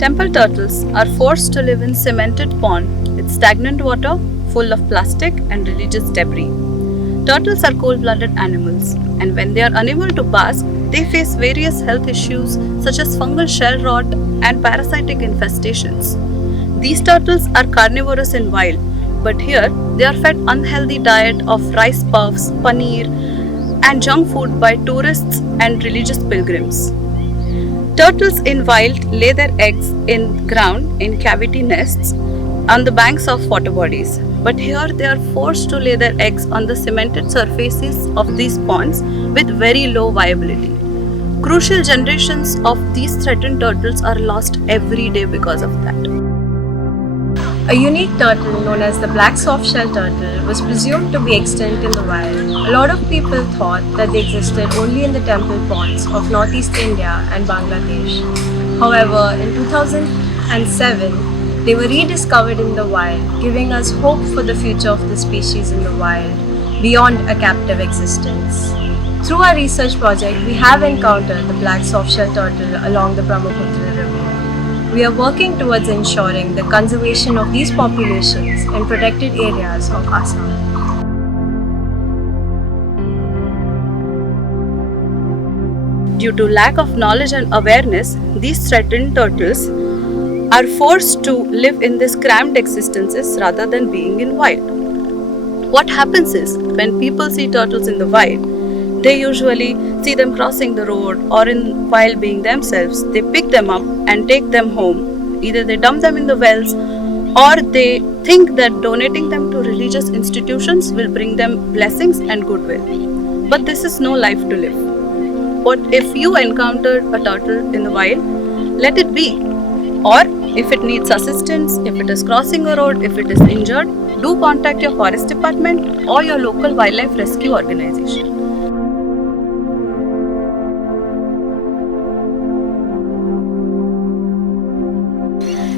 Temple turtles are forced to live in cemented pond with stagnant water full of plastic and religious debris. Turtles are cold-blooded animals, and when they are unable to bask, they face various health issues such as fungal shell rot and parasitic infestations. These turtles are carnivorous in wild, but here they are fed unhealthy diet of rice puffs, paneer, and junk food by tourists and religious pilgrims. Turtles in wild lay their eggs in ground in cavity nests on the banks of water bodies. But here they are forced to lay their eggs on the cemented surfaces of these ponds with very low viability. Crucial generations of these threatened turtles are lost every day because of that. A unique turtle known as the black soft-shell turtle was presumed to be extinct in the wild. A lot of people thought that they existed only in the temple ponds of northeast India and Bangladesh. However, in 2007, they were rediscovered in the wild, giving us hope for the future of the species in the wild, beyond a captive existence. Through our research project, we have encountered the black soft-shell turtle along the Brahmaputra River. We are working towards ensuring the conservation of these populations in protected areas of Assam. Due to lack of knowledge and awareness, these threatened turtles are forced to live in these cramped existences rather than being in wild. What happens is, when people see turtles in the wild, they usually see them crossing the road or while being themselves, they pick them up and take them home. Either they dump them in the wells or they think that donating them to religious institutions will bring them blessings and goodwill. But this is no life to live. What if you encountered a turtle in the wild? Let it be. Or if it needs assistance, if it is crossing a road, if it is injured, do contact your forest department or your local wildlife rescue organization.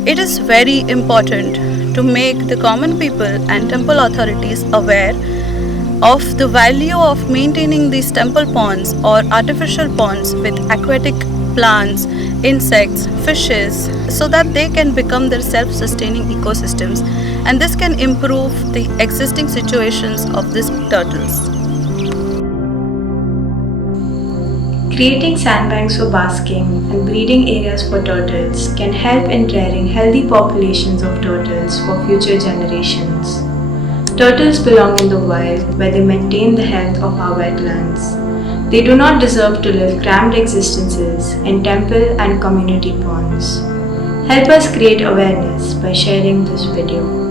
It is very important to make the common people and temple authorities aware of the value of maintaining these temple ponds or artificial ponds with aquatic plants, insects, fishes, so that they can become their self-sustaining ecosystems, and this can improve the existing situations of these turtles. Creating sandbanks for basking and breeding areas for turtles can help in rearing healthy populations of turtles for future generations. Turtles belong in the wild where they maintain the health of our wetlands. They do not deserve to live cramped existences in temple and community ponds. Help us create awareness by sharing this video.